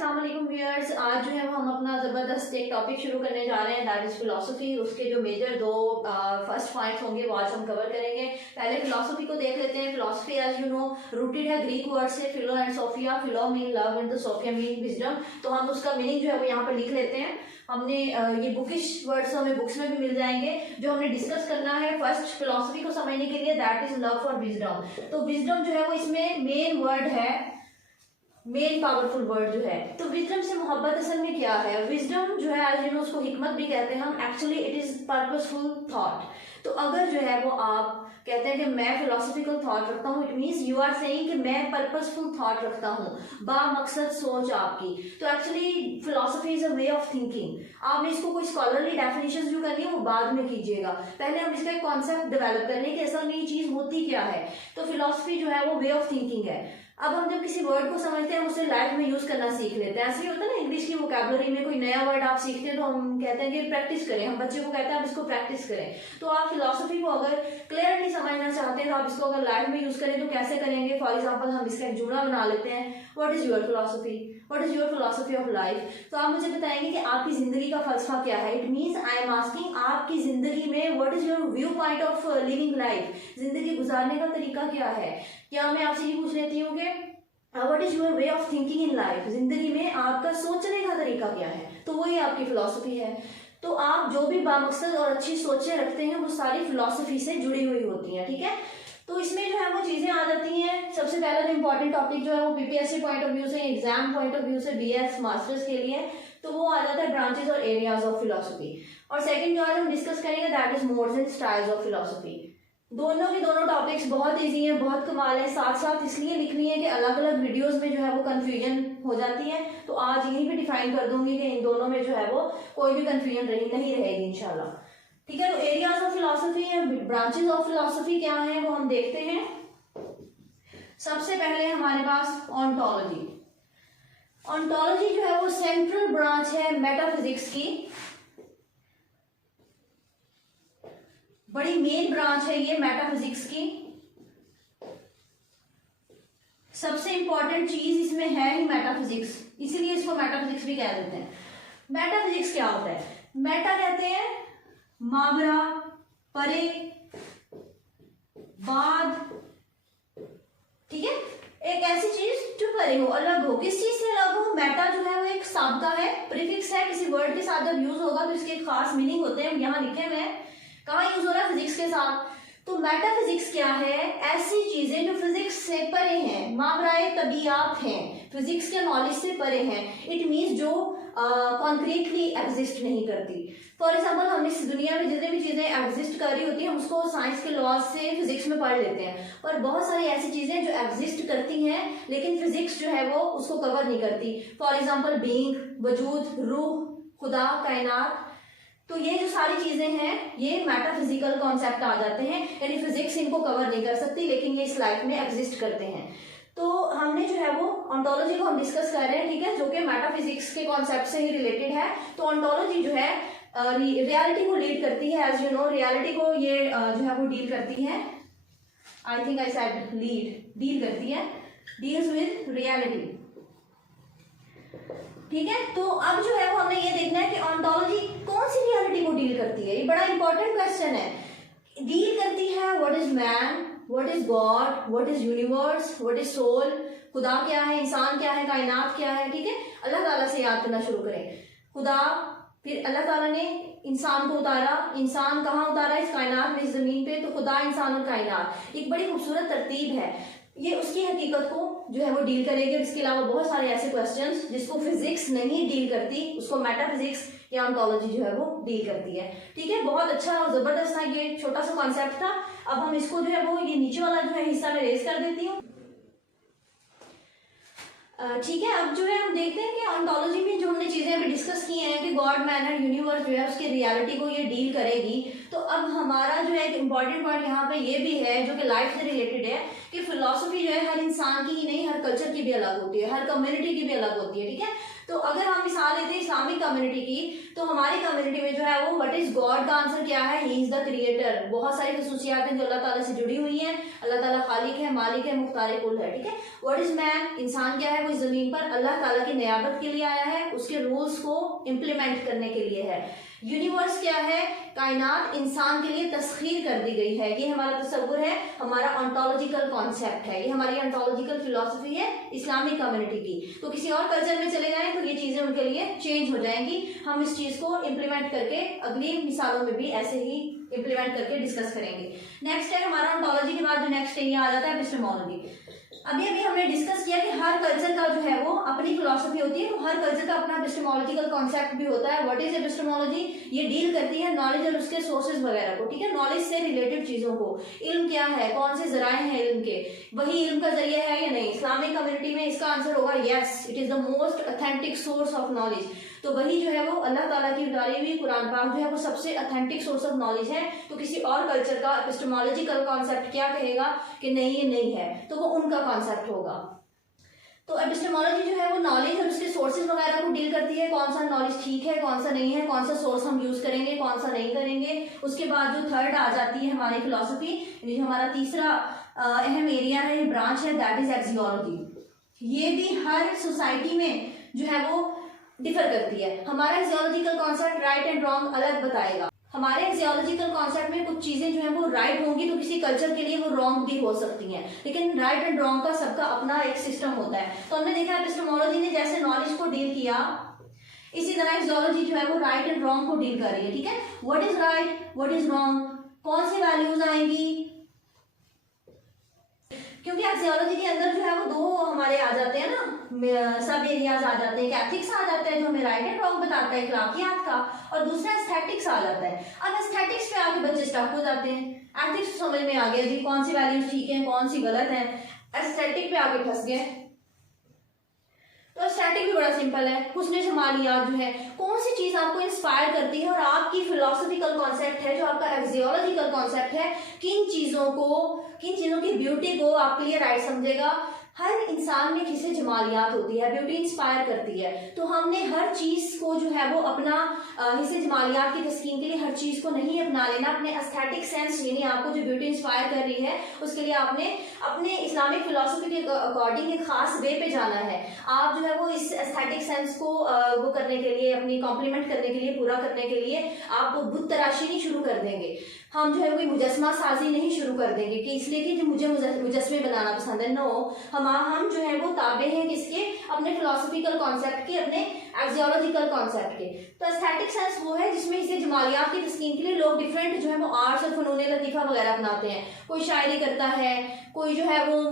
अस्सलाम वालेकुम व्यूअर्स। आज जो है वो हम अपना ज़बरदस्त एक टॉपिक शुरू करने जा रहे हैं, दैट इज़ फिलोसफी। उसके जो मेजर दो फर्स्ट पॉइंट्स होंगे वो आज हम कवर करेंगे। पहले फिलोसफी को देख लेते हैं। Philosophy as you know rooted है ग्रीक वर्ड से, philo and sophia. Philo mean love and the sophia mean wisdom. तो हम उसका मीनिंग जो है वो यहाँ पर लिख लेते हैं। हमने ये बुकिश वर्ड्स हमें बुक्स में भी मिल जाएंगे। जो हमने डिस्कस करना है फर्स्ट फिलोसफी को समझने के लिए, that is love for wisdom. तो विजडम जो है वो इसमें मेन वर्ड है, मेन पावरफुल वर्ड जो है। तो विजडम से मोहब्बत असल में क्या है? विजडम जो है आज उसको हिकमत भी कहते हैं हम। Actually it is purposeful thought. तो अगर जो है वो आप कहते हैं कि मैं फिलोसफिकल थॉट रखता हूँ, it means you are saying कि मैं पर्पसफुल थॉट रखता हूँ, बामकसद सोच आपकी। तो actually philosophy is a way of thinking. आपने इसको कोई स्कॉलरली डेफिनेशन जो करनी है वो बाद में कीजिएगा, पहले हम इसका एक कॉन्सेप्ट डेवलप कर लें कि असल में ये चीज होती क्या है। तो फिलोसफी जो है वो वे ऑफ थिंकिंग है। अब हम जब किसी वर्ड को समझते हैं उसे लाइफ में यूज करना सीख लेते हैं। ऐसे ही होता है ना, इंग्लिश की वोकैबुलरी में कोई नया वर्ड आप सीखते हैं तो हम कहते हैं कि प्रैक्टिस करें। हम बच्चे को कहते हैं आप इसको प्रैक्टिस करें। तो आप फिलोसफी को अगर क्लियरली समझना चाहते हैं तो आप इसको अगर लाइफ में यूज करें तो कैसे करेंगे? फॉर एग्जाम्पल हम इसका एक जुमला बना लेते हैं, what is your philosophy, what is your philosophy of life. तो आप मुझे बताएंगे कि आपकी जिंदगी का फलसफा क्या है। It means I am asking आपकी जिंदगी में what is your view point of living life, जिंदगी गुजारने का तरीका क्या है। क्या मैं आपसे ये पूछ लेती हूँ कि what is your way of thinking in life, जिंदगी में आपका सोचने का तरीका क्या है। तो वही आपकी फिलोसफी है। तो आप जो भी बामकसद और अच्छी सोचें रखते हैं वो सारी फिलोसफी से जुड़ी हुई होती हैं, ठीक है। तो इसमें जो है वो चीजें आ जाती हैं। सबसे पहला जो इंपॉर्टेंट टॉपिक जो है वो पीपीएससी पॉइंट ऑफ व्यू से, एग्जाम पॉइंट ऑफ व्यू से, बीएस मास्टर्स के लिए, तो वो आ जाता है ब्रांचेस और एरियाज ऑफ फिलोसफी। और सेकंड जो आज हम डिस्कस करेंगे that is modes and styles of philosophy. दोनों के दोनों टॉपिक्स बहुत इजी हैं, बहुत कमाल है। साथ साथ इसलिए लिखनी है कि अलग अलग वीडियोस में जो है वो कंफ्यूजन हो जाती है। तो आज यहीं पे डिफाइन कर दूंगी कि इन दोनों में जो है वो कोई भी कंफ्यूजन नहीं रहेगी इंशाल्लाह, ठीक है। तो एरियाज ऑफ फिलोसफी है, ब्रांचेस ऑफ फिलोसफी क्या है वो हम देखते हैं। सबसे पहले हमारे पास ऑन्टोलॉजी। ऑन्टोलॉजी जो है वो सेंट्रल ब्रांच है मेटाफिजिक्स की, बड़ी मेन ब्रांच है ये मेटाफिजिक्स की। सबसे इंपॉर्टेंट चीज इसमें है ही मेटाफिजिक्स, इसीलिए इसको मेटाफिजिक्स भी कह देते हैं। मेटाफिजिक्स क्या होता है? मेटा कहते हैं मावरा, परे, बाद, ठीक है। एक ऐसी चीज जो परे हो, अलग हो। किस चीज से अलग हो? मेटा जो है वो एक साबता है, प्रीफिक्स है। किसी वर्ड के साथ जब यूज होगा तो इसके खास मीनिंग होते हैं, यहाँ लिखे हुए हैं। कहाँ यूज हो रहा है? फिजिक्स के साथ। तो मेटाफिजिक्स क्या है? ऐसी चीजें जो फिजिक्स से परे हैं, मावराए तबीयत हैं, फिजिक्स के नॉलेज से परे हैं। इट मीन्स जो कॉन्क्रीटली एग्जिस्ट नहीं करती। फॉर एग्जाम्पल हम इस दुनिया में जितनी भी चीजें एग्जिस्ट कर रही होती हैं हम उसको साइंस के लॉज से फिजिक्स में पढ़ लेते हैं, पर बहुत सारी ऐसी चीजें जो एग्जिस्ट करती हैं लेकिन फिजिक्स जो है वो उसको कवर नहीं करती। फॉर एग्जाम्पल बीइंग, वजूद, रूह, खुदा, कायनात। तो ये जो सारी चीजें हैं ये मेटाफिजिकल कॉन्सेप्ट आ जाते हैं, यानी फिजिक्स इनको कवर नहीं कर सकती लेकिन ये इस लाइफ में एग्जिस्ट करते हैं। तो हमने जो है वो ऑन्टोलॉजी को हम डिस्कस कर रहे हैं, ठीक है, जो कि मेटाफिजिक्स के कॉन्सेप्ट से ही रिलेटेड है। तो ऑन्टोलॉजी जो है रियलिटी को लीड करती है। एज यू नो रियलिटी को ये जो है वो डील करती है, I think I said lead, deal करती है, डील्स विद रियलिटी, ठीक है। तो अब जो है वो हमने ये देखना है कि ऑन्टोलॉजी कौन सी रियलिटी को डील करती है। ये बड़ा इंपॉर्टेंट क्वेश्चन है। डील करती है what is man, what is God, what is universe, what is soul, खुदा क्या है, इंसान क्या है, कायनात क्या है, ठीक है। अल्लाह ताला से याद करना शुरू करें। खुदा, फिर अल्लाह ताला ने इंसान को उतारा, इंसान कहाँ उतारा? इस कायनात में, इस जमीन पे। तो खुदा, इंसान और कायनात एक बड़ी खूबसूरत तरतीब है। ये उसकी हकीकत को जो है वो डील करेगी। इसके अलावा बहुत सारे ऐसे क्वेश्चंस जिसको फिजिक्स नहीं डील करती उसको मेटाफिजिक्स या ऑन्टोलॉजी जो है वो डील करती है, ठीक है। बहुत अच्छा और जबरदस्त था, ये छोटा सा कॉन्सेप्ट था। अब हम इसको जो है वो ये नीचे वाला जो है हिस्सा में रेज कर देती हूँ, ठीक है। अब जो है हम देखते हैं कि ऑन्टोलॉजी में जो हमने चीजें अभी डिस्कस की हैं कि गॉड, मैन एंड यूनिवर्स जो है उसकी रियलिटी को ये डील करेगी। तो अब हमारा जो है एक इम्पॉर्टेंट पॉइंट यहाँ पे ये भी है जो कि लाइफ से रिलेटेड है कि फिलोसफी जो है हर इंसान की ही नहीं, हर कल्चर की भी अलग होती है, हर कम्युनिटी की भी अलग होती है, ठीक है। तो अगर हम मिसाल लेते हैं इस्लामिक कम्युनिटी की, तो हमारी कम्युनिटी में जो है वो व्हाट इज गॉड का आंसर क्या है, ही इज द क्रिएटर। बहुत सारी खसूसियात हैं जो अल्लाह ताला से जुड़ी हुई हैं। अल्लाह ताला खालिक है, मालिक है, मुख्तार कुल है, ठीक है। व्हाट इज मैन, इंसान क्या है, वो इस जमीन पर अल्लाह ताला की नियाबत के लिए आया है, उसके रूल्स को इम्प्लीमेंट करने के लिए है। यूनिवर्स क्या है, कायनात इंसान के लिए तस्खीर कर दी गई है। ये हमारा तस्वुर है, हमारा ऑन्टोलॉजिकल कॉन्सेप्ट है, ये हमारी ऑन्टोलॉजिकल फिलॉसफी है इस्लामिक कम्युनिटी की। तो किसी और कल्चर में चले जाएं तो ये चीजें उनके लिए चेंज हो जाएंगी। हम इस चीज को इम्प्लीमेंट करके अगली मिसालों में भी ऐसे ही इम्प्लीमेंट करके डिस्कस करेंगे। नेक्स्ट है हमारा ऑन्टोलॉजी के बाद जो नेक्स्ट है ये आ जाता है एपिस्टेमोलॉजी। अभी हमने डिस्कस किया कि हर कल्चर का जो है वो अपनी फिलॉसफी होती है, तो हर कल्चर का अपना एपिस्टेमोलॉजिकल कॉन्सेप्ट भी होता है। व्हाट इज एपिस्टेमोलॉजी, ये डील करती है नॉलेज और उसके सोर्सेज वगैरह को, ठीक है, नॉलेज से रिलेटेड चीजों को। इल्म क्या है, कौन से जराए हैं इल्म के, वही इल्म का जरिया है या नहीं। इस्लामिक कम्युनिटी में इसका आंसर होगा yes, it is the most authentic source of knowledge. तो वही जो है वो अल्लाह ताला की उतारी हुई कुरान पाक जो है वो सबसे ऑथेंटिक सोर्स ऑफ नॉलेज है। तो किसी और कल्चर का एपिस्टेमोलॉजिकल कॉन्सेप्ट क्या कहेगा कि नहीं ये नहीं है, तो वो उनका कॉन्सेप्ट होगा। तो एपिस्टेमोलॉजी जो है वो नॉलेज और उसके सोर्सेज वगैरह को डील करती है, कौन सा नॉलेज ठीक है, कौन सा नहीं है, कौन सा सोर्स हम यूज करेंगे, कौन सा नहीं करेंगे। उसके बाद जो थर्ड आ जाती है हमारी फिलॉसफी, जो हमारा तीसरा अहम एरिया है, ब्रांच है, दैट इज एक्सियोलॉजी। ये भी हर सोसाइटी में जो है वो डिफर करती है। हमारा एक्सियोलॉजिकल कॉन्सेप्ट राइट एंड रॉन्ग अलग बताएगा। हमारे एक्सियोलॉजिकल कॉन्सेप्ट में कुछ चीजें जो है वो राइट होंगी तो किसी कल्चर के लिए वो रॉन्ग भी हो सकती हैं, लेकिन राइट एंड रॉन्ग का सबका अपना एक सिस्टम होता है। तो हमने देखा एपिस्टेमोलॉजी ने जैसे नॉलेज को डील किया, इसी तरह एक्सियोलॉजी जो है वो राइट एंड रॉन्ग को डील कर रही है, ठीक है। What is right, what is wrong, कौन सी वैल्यूज आएंगी, क्योंकि एक्सियोलॉजी के अंदर जो है वो दो हमारे आ जाते हैं ना, सब एरियाज आ जाते हैं। एथिक्स आ जाता है जो हमें राइट एंड रॉन्ग बताता है अखलाकियात का, और दूसरा एस्थेटिक्स आ जाता है। अब एस्थेटिक्स पे आके बच्चे स्टक हो जाते हैं। एथिक्स समझ में आ गया जी कौन सी वैल्यूज ठीक है कौन सी गलत है, एस्थेटिक पे आके फंस गए। तो एस्थेटिक भी बड़ा सिंपल है, हुस्न जमालियात जो है, कौन सी चीज आपको इंस्पायर करती है और आपकी फिलोसफिकल कॉन्सेप्ट है जो आपका एक्सियोलॉजिकल कॉन्सेप्ट है, किन चीजों की ब्यूटी को आपके लिए राइट समझेगा। हर इंसान में किसी जमालियात होती है, ब्यूटी इंस्पायर करती है। तो हमने हर चीज को जो है वो अपना हिस्से जमालियात की तस्कीन के लिए हर चीज को नहीं अपना लेना, अपने एस्थेटिक सेंस यानी आपको जो ब्यूटी इंस्पायर कर रही है उसके लिए आपने अपने इस्लामिक फिलोसफी के अकॉर्डिंग एक खास वे पे जाना है। आप जो है वो इस एस्थेटिक सेंस को वो करने के लिए, अपनी कॉम्प्लीमेंट करने के लिए, पूरा करने के लिए आप बुत तराशी नहीं शुरू कर देंगे। हम जो है कोई मुजस्मा साजी नहीं शुरू कर देंगे कि इसलिए कि मुझे मुजस्मे बनाना पसंद है। नो, हम जो है वो ताबे हैं किसके, अपने फिलोसफिकल कॉन्सेप्ट के, अपने एक्सियोलॉजिकल कॉन्सेप्ट के। तो एस्थेटिक सेंस वो है जिसमें इसे जमालियात की तस्कीन के लिए लोग डिफरेंट जो है वो आर्ट्स और फनून लतीफ़ा वगैरह अपनाते हैं। कोई शायरी करता है, कोई जो है वो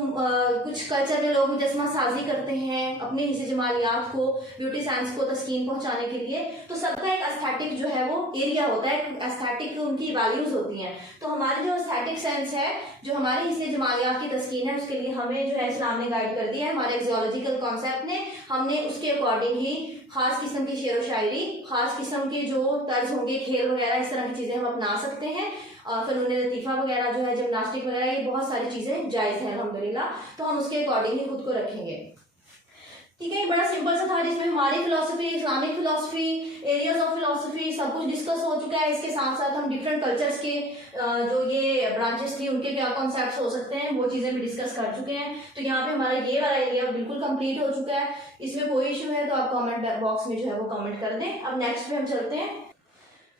कुछ कल्चर में लोग मुजस्मा साजी करते हैं अपने हिस्से जमालियात को, ब्यूटी सेंस को तस्कीन पहुंचाने के लिए। तो सबका एक एस्थेटिक जो है वो एरिया होता है, एस्थेटिक उनकी वैल्यूज होती हैं। तो हमारी जो एस्थेटिक सेंस है, जो हमारी हिस्से जमालियात की तस्कीन है, उसके लिए हमें जो है इस्लाम ने गाइड कर दिया है, हमारे एक्सियोलॉजिकल कॉन्सेप्ट ने। हमने उसके अकॉर्डिंग ही खास किस्म की शेर व शायरी, खास किस्म के जो तर्ज होंगे, खेल वगैरह, इस तरह की चीजें हम अपना सकते हैं। फनून लतीफ़ा वगैरह जो है, जिम्नास्टिक वगैरह, ये बहुत सारी चीजें जायज़ हैं अल्हम्दुलिल्लाह। तो हम उसके अकॉर्डिंग ही खुद को रखेंगे, ठीक है। ये बड़ा सिंपल सा था जिसमें हमारी philosophy, Islamic philosophy, areas of philosophy सब कुछ डिस्कस हो चुका है। इसके साथ साथ हम डिफरेंट कल्चर्स के जो ये ब्रांचेस थी उनके क्या कॉन्सेप्ट्स हो सकते हैं वो चीजें भी डिस्कस कर चुके हैं। तो यहाँ पे हमारा ये वाला एरिया बिल्कुल कंप्लीट हो चुका है। इसमें कोई इशू है तो आप कमेंट बॉक्स में जो है वो कमेंट कर दें। अब नेक्स्ट पे हम चलते हैं,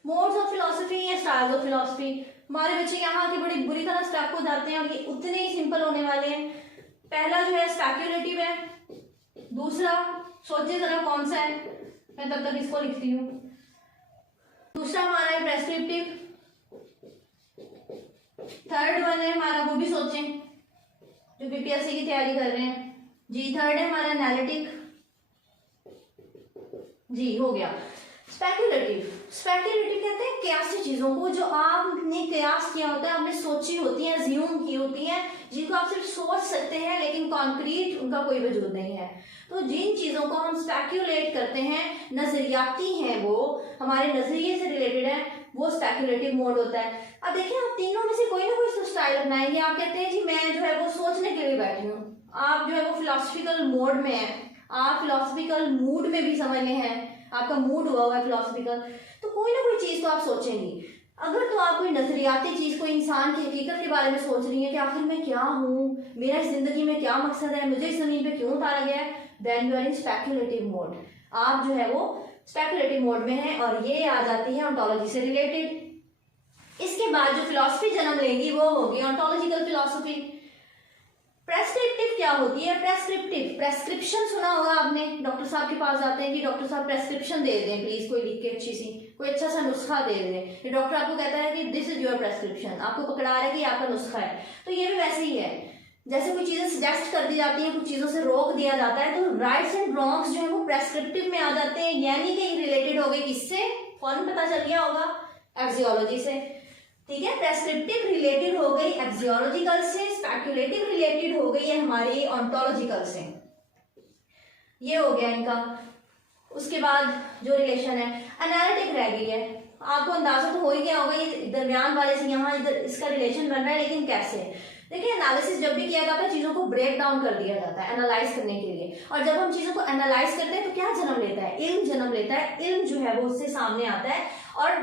मोड्स ऑफ फिलोसफी या स्टाइल्स ऑफ फिलोसफी। हमारे बच्चे यहाँ आके बड़ी बुरी तरह स्टक हो जाते हैं और ये उतने ही सिंपल होने वाले हैं। पहला जो है स्पेक्युलेटिव है, दूसरा सोचिए जरा कौन सा है, मैं तब तक इसको लिखती हूँ। दूसरा हमारा है प्रेस्क्रिप्टिव, थर्ड वन है हमारा, वो भी सोचें जो बीपीएससी की तैयारी कर रहे हैं जी। थर्ड है हमारा एनालिटिक जी, हो गया। स्पेक्युलेटिव कहते हैं कयासी चीजों को जो आपने कयास किया होता है, आपने सोची होती है, अज्यूम की होती है, जिनको आप सिर्फ सोच सकते हैं लेकिन कॉन्क्रीट उनका कोई वजूद नहीं है। तो जिन चीजों को हम स्पेक्युलेट करते हैं, नजरियाती हैं, वो हमारे नजरिए से रिलेटेड है, वो स्पेकुलेटिव मोड होता है। अब देखिए आप तीनों में से कोई ना कोई स्टाइल अपनाएंगे। आप कहते हैं जी मैं जो है वो सोचने के लिए बैठी हूँ, आप जो है वो फिलोसफिकल मोड में है, आप फिलोसफिकल मूड में भी समझ लें हैं, आपका मूड हुआ हुआ है फिलोसफिकल, तो कोई ना कोई चीज तो आप सोचेंगी। अगर तो आप कोई नजरियाती चीज, कोई इंसान की हकीकत के बारे में सोच रही है कि आखिर मैं क्या हूँ, मेरा इस जिंदगी में क्या मकसद है, मुझे इस जमीन पे क्यों उतारा गया है, then you are in speculative mode. आप जो है वो स्पेकुलेटिव मोड में है और ये आ जाती है ऑन्टोलॉजी से रिलेटेड। इसके बाद जो फिलॉसफी जन्म लेगी वो होगी ऑन्टोलॉजिकल फिलॉसफी। प्रेस्क्रिप्टिव क्या होती है? प्रेस्क्रिप्टिव, प्रेस्क्रिप्शन सुना होगा आपने, डॉक्टर साहब के पास जाते हैं कि डॉक्टर साहब प्रेस्क्रिप्शन दे दें प्लीज, कोई लिख के अच्छी सी कोई अच्छा सा नुस्खा दे दें। ये डॉक्टर आपको कहता है कि दिस इज योर प्रेस्क्रिप्शन, आपको पकड़ा रहा है कि आपका नुस्खा है। तो ये भी वैसे ही है, जैसे कोई चीजें सजेस्ट कर दी जाती है, कुछ चीजों से रोक दिया जाता है, तो राइट्स एंड रॉन्ग्स जो है वो प्रेस्क्रिप्टिव में आ जाते हैं, यानी कि रिलेटेड हो गए किससे, फौरन पता चल गया होगा, एक्सियोलॉजी से। ठीक है, प्रेस्क्रिप्टिव रिलेटेड हो गई एक्सियोलॉजिकल से, स्पेक्युलेटिव रिलेटेड हो गई है हमारी ऑन्टोलॉजिकल से। ये हो गया इनका। उसके बाद जो रिलेशन है एनालिटिक रह गई है। आपको अंदाजा तो हो ही गया होगा, ये दरमियान वाले से यहाँ इधर इसका रिलेशन बन रहा है, लेकिन कैसे? देखिए एनालिसिस जब भी किया जाता है चीजों को ब्रेक डाउन कर दिया जाता है एनालाइज करने के लिए, और जब हम चीजों को एनालाइज करते हैं तो क्या जन्म लेता है? इल्म जन्म लेता है। इल्म जो है वो उससे सामने आता है। और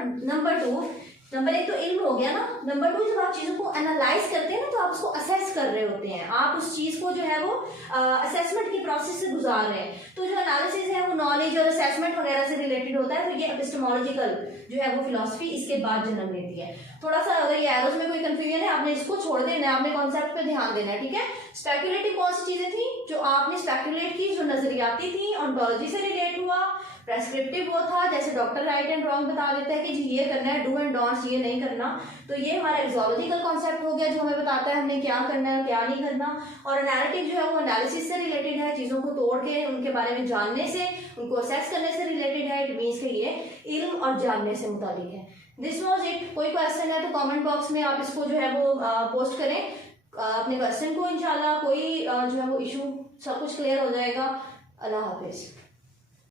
नंबर एक तो इल्म हो गया ना, नंबर टू जब आप चीजों को एनालाइज करते हैं ना तो आप उसको असेस कर रहे होते हैं, आप उस चीज को जो है वो असेसमेंट की प्रोसेस से गुजार रहे हैं। तो जो एनालिसिस है वो नॉलेज और असेसमेंट वगैरह से रिलेटेड होता है। तो ये एपिस्टेमोलॉजिकल जो है वो फिलॉसफी इसके बाद जन्म लेती है। थोड़ा सा अगर ये एरोस में कोई कंफ्यूजन है आपने इसको छोड़ देना है, आपने कॉन्सेप्ट पे ध्यान देना है। ठीक है, स्पेक्युलेटिव कौन सी चीजें थी जो आपने स्पेक्युलेट की, जो नजरियाती थी, ऑन्टोलॉजी से रिलेट हुआ। प्रेस्क्रिप्टिव वो था जैसे डॉक्टर राइट एंड रॉन्ग बता देता है कि जी ये करना है, डू एंड डोंट्स ये नहीं करना। तो ये हमारा एक्सोलॉजिकल कॉन्सेप्ट हो गया जो हमें बताता है हमने क्या करना है क्या नहीं करना। और एनालिटिक जो है वो एनालिसिस से रिलेटेड है, चीजों को तोड़ के उनके बारे में जानने से, उनको असेस करने से रिलेटेड है। इट मीन्स के ये इल्म और जानने से मुतालिक है। This was it. कोई क्वेश्चन है तो कॉमेंट बॉक्स में आप इसको जो है वो पोस्ट करें अपने क्वेश्चन को। इंशाल्लाह कोई जो है वो इशू सब कुछ क्लियर हो जाएगा। अल्लाह हाफिज।